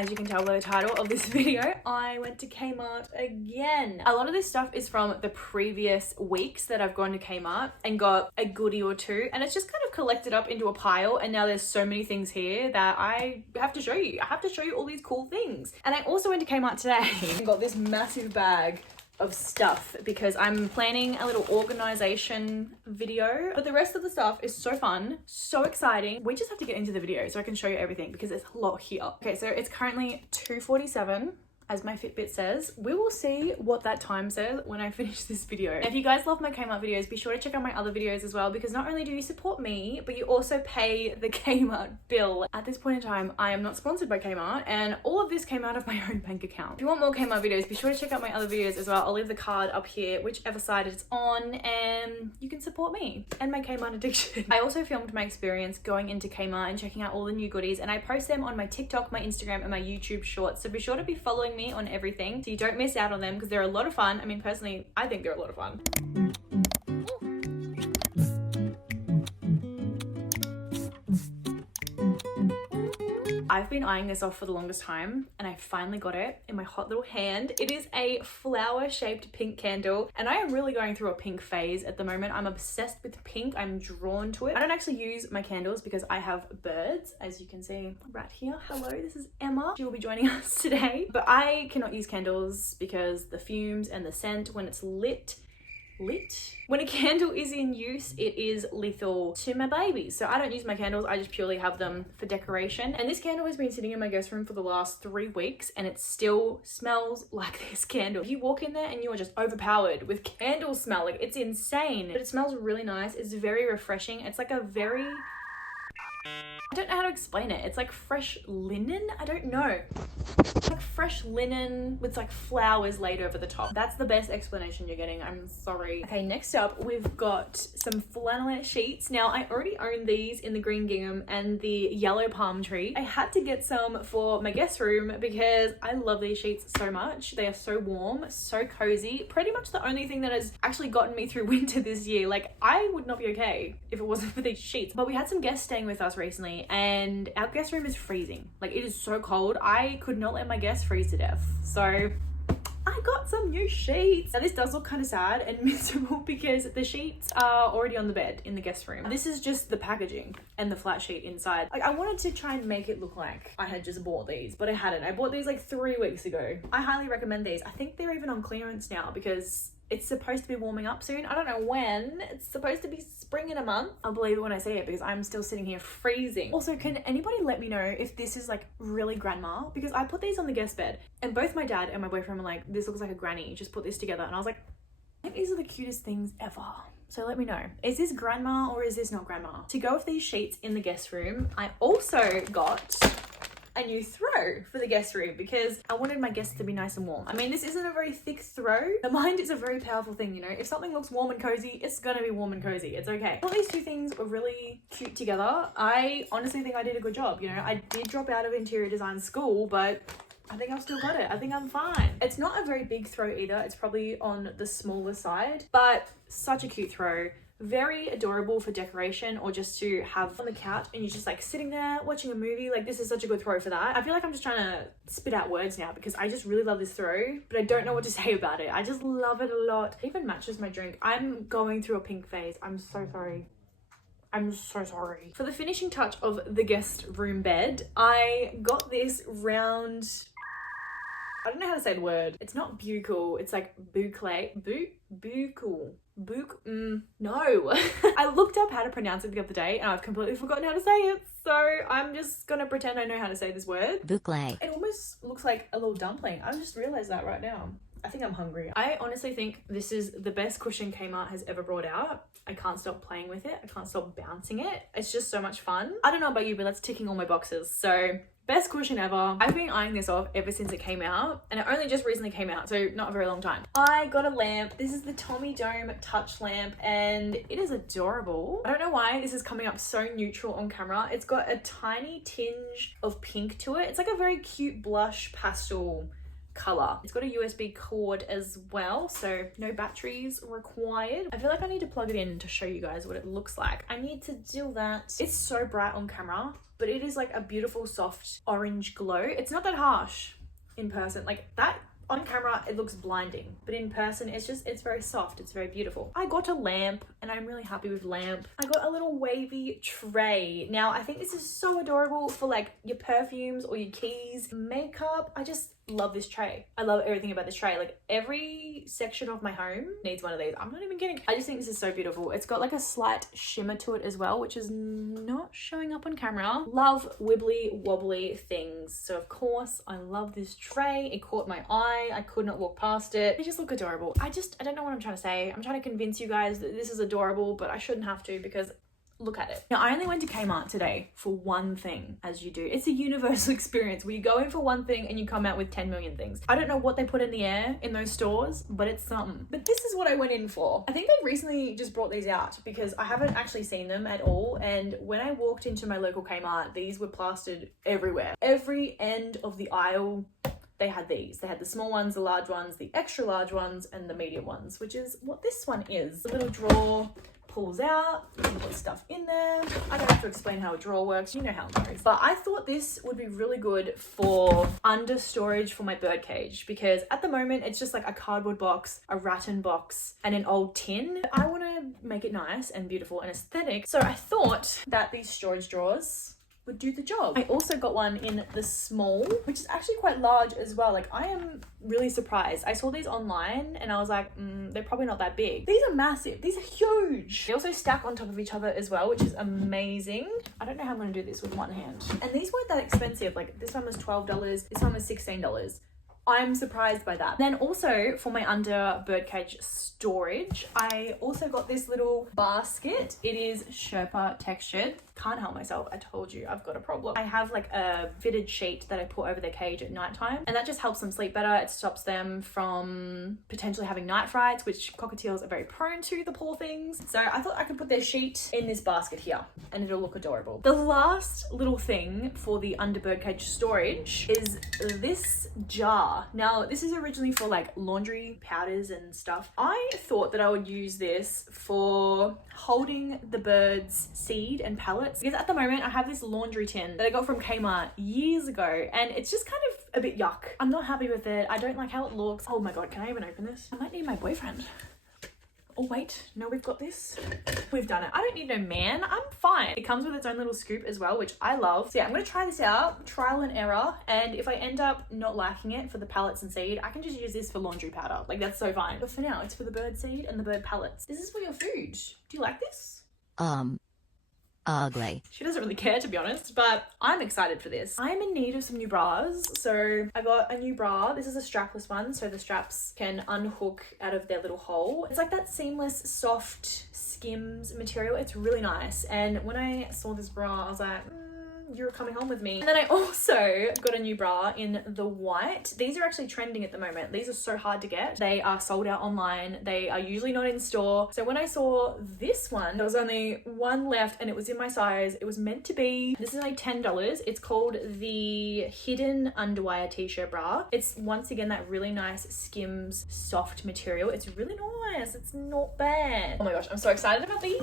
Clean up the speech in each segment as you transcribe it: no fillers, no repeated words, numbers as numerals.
As you can tell by the title of this video, I went to Kmart again. A lot of this stuff is from the previous weeks that I've gone to Kmart and got a goodie or two, and it's just kind of collected up into a pile, and now there's so many things here that I have to show you. I have to show you all these cool things. And I also went to Kmart today and got this massive bag of stuff because I'm planning a little organization video, but the rest of the stuff is so fun, so exciting. We just have to get into the video so I can show you everything because there's a lot here. Okay, so it's currently 2:47 as my Fitbit says. We will see what that time says when I finish this video. If you guys love my Kmart videos, be sure to check out my other videos as well, because not only do you support me, but you also pay the Kmart bill. At this point in time, I am not sponsored by Kmart, and all of this came out of my own bank account. If you want more Kmart videos, be sure to check out my other videos as well. I'll leave the card up here, whichever side it's on, and you can support me and my Kmart addiction. I also filmed my experience going into Kmart and checking out all the new goodies, and I post them on my TikTok, my Instagram, and my YouTube shorts. So be sure to be following me on everything so you don't miss out on them, because they're a lot of fun. I mean, personally, I think they're a lot of fun. I've been eyeing this off for the longest time, and I finally got it in my hot little hand. It is a flower-shaped pink candle, and I am really going through a pink phase at the moment. I'm obsessed with pink. I'm drawn to it. I don't actually use my candles because I have birds, as you can see right here. Hello, this is Emma. She will be joining us today. But I cannot use candles because the fumes and the scent when it's lit. When a candle is in use, it is lethal to my babies. So I don't use my candles, I just purely have them for decoration. And this candle has been sitting in my guest room for the last 3 weeks, and it still smells like this candle. You walk in there and you are just overpowered with candle smell. Like, it's insane. But it smells really nice. It's very refreshing. It's like a very... I don't know how to explain it. It's like fresh linen? I don't know. It's like fresh linen with like flowers laid over the top. That's the best explanation you're getting. I'm sorry. Okay, next up, we've got some flannelette sheets. Now, I already own these in the green gingham and the yellow palm tree. I had to get some for my guest room because I love these sheets so much. They are so warm, so cozy. Pretty much the only thing that has actually gotten me through winter this year. Like, I would not be okay if it wasn't for these sheets. But we had some guests staying with us recently, and our guest room is freezing. Like, it is so cold. I could not let my guests freeze to death. So I got some new sheets. Now, this does look kind of sad and miserable because the sheets are already on the bed in the guest room. This is just the packaging and the flat sheet inside. Like, I wanted to try and make it look like I had just bought these, but I hadn't. I bought these like 3 weeks ago. I highly recommend these. I think they're even on clearance now because it's supposed to be warming up soon. I don't know when. It's supposed to be spring in a month. I'll believe it when I say it because I'm still sitting here freezing. Also, can anybody let me know if this is like really grandma? Because I put these on the guest bed and both my dad and my boyfriend were like, this looks like a granny, just put this together. And I was like, I think these are the cutest things ever. So let me know. Is this grandma or is this not grandma? To go with these sheets in the guest room, I also got a new throw for the guest room because I wanted my guests to be nice and warm. I mean, this isn't a very thick throw. The mind is a very powerful thing, you know? If something looks warm and cozy, it's gonna be warm and cozy. It's okay. All these two things were really cute together. I honestly think I did a good job, you know? I did drop out of interior design school, but I think I've still got it. I think I'm fine. It's not a very big throw either. It's probably on the smaller side, but such a cute throw. Very adorable for decoration or just to have on the couch and you're just like sitting there watching a movie. Like, this is such a good throw for that. I feel like I'm just trying to spit out words now because I just really love this throw, but I don't know what to say about it. I just love it a lot. It even matches my drink. I'm going through a pink phase. I'm so sorry. I'm so sorry. For the finishing touch of the guest room bed, I got this round... I don't know how to say the word. It's not buccal. It's like boucle. Buccal. No. I looked up how to pronounce it the other day and I've completely forgotten how to say it. So I'm just gonna pretend I know how to say this word. Boucle. It almost looks like a little dumpling. I just realized that right now. I think I'm hungry. I honestly think this is the best cushion Kmart has ever brought out. I can't stop playing with it. I can't stop bouncing it. It's just so much fun. I don't know about you, but that's ticking all my boxes. So best cushion ever. I've been eyeing this off ever since it came out, and it only just recently came out, so not a very long time. I got a lamp. This is the Tommy Dome touch lamp, and it is adorable. I don't know why this is coming up so neutral on camera. It's got a tiny tinge of pink to it. It's like a very cute blush pastel color. It's got a USB cord as well, so no batteries required. I feel like I need to plug it in to show you guys what it looks like. I need to do that. It's so bright on camera, but it is like a beautiful soft orange glow. It's not that harsh in person. Like that on camera, it looks blinding, but in person, it's very soft. It's very beautiful. I got a lamp and I'm really happy with lamp. I got a little wavy tray. Now, I think this is so adorable for like your perfumes or your keys, makeup. I just love this tray. I love everything about this tray. Like every section of my home needs one of these. I'm not even kidding. I just think this is so beautiful. It's got like a slight shimmer to it as well, which is not showing up on camera. Love wibbly wobbly things. So of course I love this tray. It caught my eye. I could not walk past it. They just look adorable. I don't know what I'm trying to say. I'm trying to convince you guys that this is adorable, but I shouldn't have to because look at it. Now, I only went to Kmart today for one thing, as you do. It's a universal experience where you go in for one thing and you come out with 10 million things. I don't know what they put in the air in those stores, but it's something. But this is what I went in for. I think they recently just brought these out because I haven't actually seen them at all. And when I walked into my local Kmart, these were plastered everywhere. Every end of the aisle, they had these. They had the small ones, the large ones, the extra large ones, and the medium ones, which is what this one is. The little drawer pulls out, you can put stuff in there. I don't have to explain how a drawer works, you know how it goes. But I thought this would be really good for under storage for my bird cage because at the moment it's just like a cardboard box, a rattan box, and an old tin. I want to make it nice and beautiful and aesthetic. So I thought that these storage drawers would do the job. I also got one in the small, which is actually quite large as well. Like I am really surprised. I saw these online and I was like, they're probably not that big. These are massive. These are huge. They also stack on top of each other as well, which is amazing. I don't know how I'm going to do this with one hand. And these weren't that expensive. Like this one was $12. This one was $16. I'm surprised by that. Then also for my under birdcage storage, I also got this little basket. It is Sherpa textured. Can't help myself. I told you I've got a problem. I have like a fitted sheet that I put over their cage at nighttime, and that just helps them sleep better. It stops them from potentially having night frights, which cockatiels are very prone to, the poor things. So I thought I could put their sheet in this basket here and it'll look adorable. The last little thing for the under birdcage storage is this jar. Now this is originally for like laundry powders and stuff. I thought that I would use this for holding the birds' seed and pellets, because at the moment I have this laundry tin that I got from Kmart years ago and it's just kind of a bit yuck. I'm not happy with it. I don't like how it looks. Oh my god, can I even open this? I might need my boyfriend. Oh wait, no, we've got this. We've done it. I don't need no man. I'm fine. It comes with its own little scoop as well, which I love. So yeah, I'm gonna try this out, trial and error. And if I end up not liking it for the pellets and seed, I can just use this for laundry powder. Like that's so fine. But for now, it's for the bird seed and the bird pellets. This is for your food. Do you like this? Ugly. She doesn't really care, to be honest, but I'm excited for this. I'm in need of some new bras, so I got a new bra. This is a strapless one, so the straps can unhook out of their little hole. It's like that seamless, soft Skims material. It's really nice, and when I saw this bra, I was like, you're coming home with me. And then I also got a new bra in the white. These are actually trending at the moment. These are so hard to get. They are sold out online. They are usually not in store. So when I saw this one, there was only one left and it was in my size. It was meant to be. This is only $10. It's called the Hidden Underwire T-shirt bra. It's once again that really nice Skims soft material. It's really nice. It's not bad. Oh my gosh, I'm so excited about these.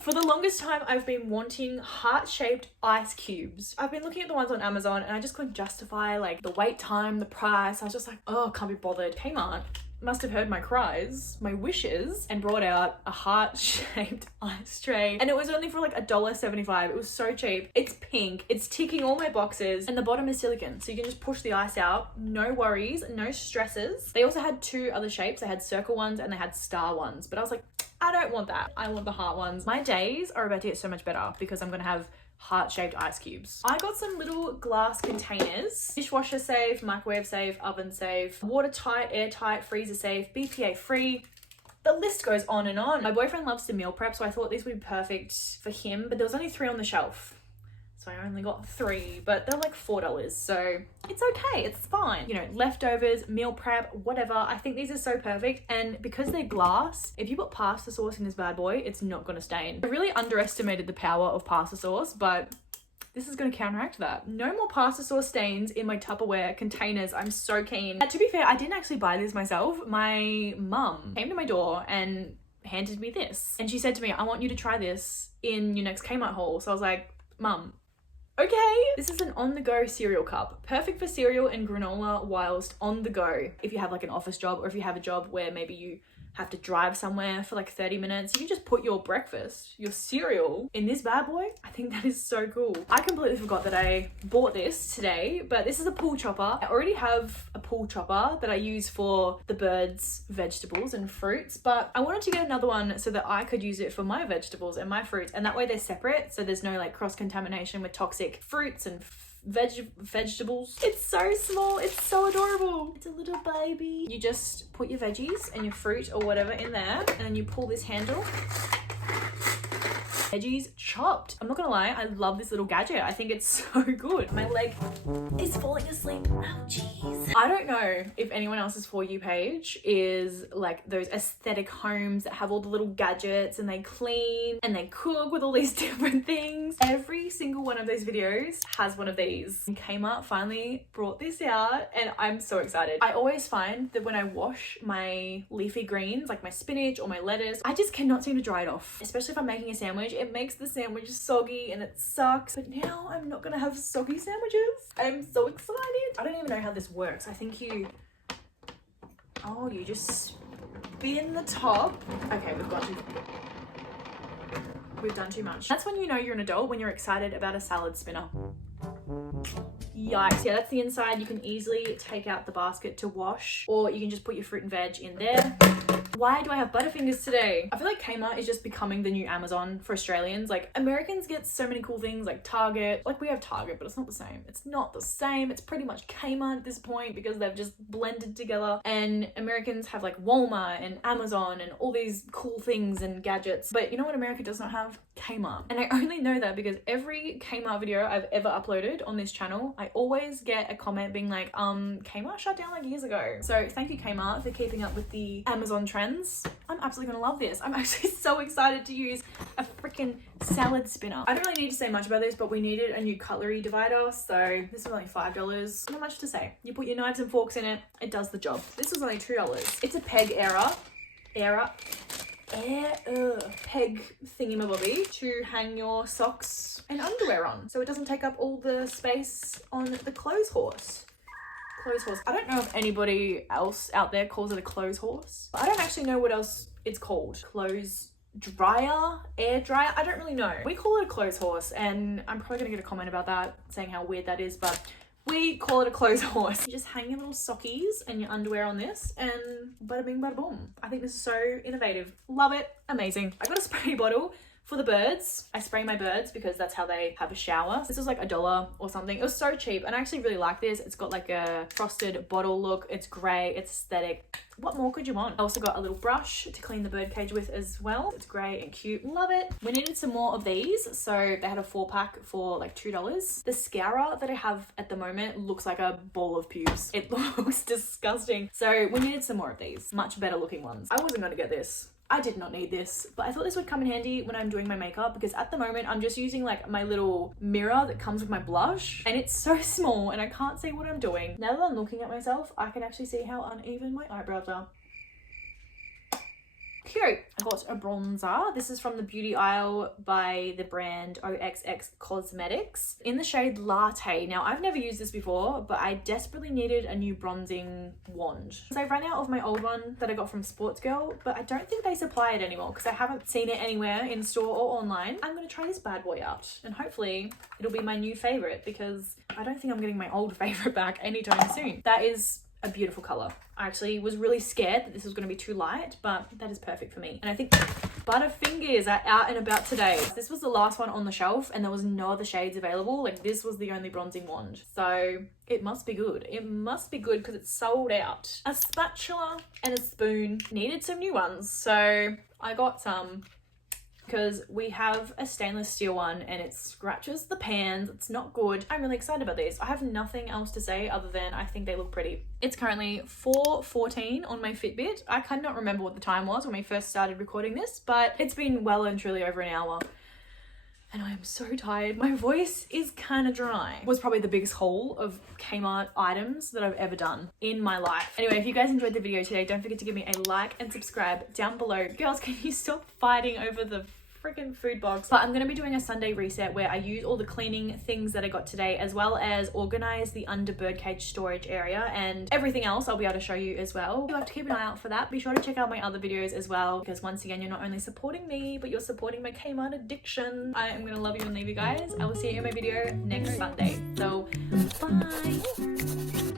For the longest time, I've been wanting heart-shaped ice cubes. I've been looking at the ones on Amazon and I just couldn't justify like the wait time, the price. I was just like, oh, can't be bothered. Kmart must have heard my cries, my wishes, and brought out a heart-shaped ice tray. And it was only for like $1.75. It was so cheap. It's pink. It's ticking all my boxes. And the bottom is silicone. So you can just push the ice out. No worries, no stresses. They also had two other shapes. They had circle ones and they had star ones. But I was like, I don't want that. I want the heart ones. My days are about to get so much better because I'm going to have heart-shaped ice cubes. I got some little glass containers. Dishwasher safe, microwave safe, oven safe, watertight, airtight, freezer safe, BPA free. The list goes on and on. My boyfriend loves to meal prep, so I thought these would be perfect for him, but there was only 3 on the shelf. So I only got 3, but they're like $4. So it's okay, it's fine. You know, leftovers, meal prep, whatever. I think these are so perfect. And because they're glass, if you put pasta sauce in this bad boy, it's not gonna stain. I really underestimated the power of pasta sauce, but this is going to counteract that. No more pasta sauce stains in my Tupperware containers. I'm so keen. To be fair, I didn't actually buy this myself. My mum came to my door and handed me this. And she said to me, I want you to try this in your next Kmart haul. So I was like, Mum, okay. This is an on-the-go cereal cup. Perfect for cereal and granola whilst on the go. If you have like an office job, or if you have a job where maybe you have to drive somewhere for like 30 minutes, you can just put your breakfast, your cereal in this bad boy. I think that is so cool. I completely forgot that I bought this today, but this is a pool chopper. I already have a pool chopper that I use for the birds' vegetables and fruits, but I wanted to get another one so that I could use it for my vegetables and my fruits, and that way they're separate, so there's no like cross-contamination with toxic fruits and vegetables. It's so small, it's so adorable. It's a little baby. You just put your veggies and your fruit or whatever in there, and then you pull this handle. Veggies chopped. I'm not gonna lie, I love this little gadget. I think it's so good. My leg is falling asleep. Oh jeez. I don't know if anyone else's For You page is like those aesthetic homes that have all the little gadgets and they clean and they cook with all these different things. Every single one of those videos has one of these. And Kmart finally brought this out and I'm so excited. I always find that when I wash my leafy greens, like my spinach or my lettuce, I just cannot seem to dry it off. Especially if I'm making a sandwich, it makes the sandwich soggy and it sucks. But now I'm not gonna have soggy sandwiches. I'm so excited. I don't even know how this works. I think you just spin the top. Okay, we've done too much. That's when you know you're an adult, when you're excited about a salad spinner. Yikes. Yeah, that's the inside. You can easily take out the basket to wash, or you can just put your fruit and veg in there. Why do I have Butterfingers today? I feel like Kmart is just becoming the new Amazon for Australians. Like, Americans get so many cool things like Target. Like, we have Target, but it's not the same. It's not the same. It's pretty much Kmart at this point because they've just blended together. And Americans have like Walmart and Amazon and all these cool things and gadgets. But you know what America does not have? Kmart. And I only know that because every Kmart video I've ever uploaded on this channel, I always get a comment being like, Kmart shut down like years ago. So thank you Kmart for keeping up with the Amazon trends. I'm absolutely gonna love this. I'm actually so excited to use a freaking salad spinner. I don't really need to say much about this, but we needed a new cutlery divider. So this was only $5. Not much to say. You put your knives and forks in it, it does the job. This was only $2. It's a peg peg thingy-mabobby to hang your socks and underwear on, so it doesn't take up all the space on the clothes horse. I don't know if anybody else out there calls it a clothes horse. I don't actually know what else it's called. Clothes dryer, air dryer, I don't really know. We call it a clothes horse, and I'm probably gonna get a comment about that saying how weird that is, but we call it a clothes horse. You just hang your little sockies and your underwear on this and bada bing bada boom. I think this is so innovative. Love it. Amazing. I got a spray bottle for the birds. I spray my birds because that's how they have a shower. This was like $1 or something. It was so cheap and I actually really like this. It's got like a frosted bottle look. It's grey, it's aesthetic. What more could you want? I also got a little brush to clean the bird cage with as well. It's grey and cute. Love it. We needed some more of these. So they had a 4-pack for like $2. The scourer that I have at the moment looks like a ball of pubes. It looks disgusting. So we needed some more of these. Much better looking ones. I wasn't going to get this. I did not need this, but I thought this would come in handy when I'm doing my makeup because at the moment I'm just using like my little mirror that comes with my blush and it's so small and I can't see what I'm doing. Now that I'm looking at myself, I can actually see how uneven my eyebrows are. Cute. I got a bronzer. This is from the beauty aisle by the brand OXX Cosmetics in the shade Latte. Now I've never used this before, but I desperately needed a new bronzing wand. So I ran out of my old one that I got from Sports Girl, but I don't think they supply it anymore because I haven't seen it anywhere in store or online. I'm going to try this bad boy out and hopefully it'll be my new favorite because I don't think I'm getting my old favorite back anytime soon. That is a beautiful color. I actually was really scared that this was going to be too light, but that is perfect for me. And I think Butterfingers are out and about today. This was the last one on the shelf and there was no other shades available. Like this was the only bronzing wand. So it must be good. It must be good because it's sold out. A spatula and a spoon. Needed some new ones. So I got some because we have a stainless steel one and it scratches the pans. It's not good. I'm really excited about these. I have nothing else to say other than I think they look pretty. It's currently 4:14 on my Fitbit. I cannot remember what the time was when we first started recording this, but it's been well and truly over an hour. and I am so tired. My voice is kind of dry. It was probably the biggest haul of Kmart items that I've ever done in my life. Anyway, if you guys enjoyed the video today, don't forget to give me a like and subscribe down below. Girls, can you stop fighting over the freaking food box? But I'm gonna be doing a Sunday reset where I use all the cleaning things that I got today, as well as organize the under birdcage storage area, and everything else I'll be able to show you as well. You'll have to keep an eye out for that. Be sure to check out my other videos as well, because once again, you're not only supporting me, but you're supporting my Kmart addiction. I am gonna love you and leave you guys. I will see you in my video next Sunday. So bye.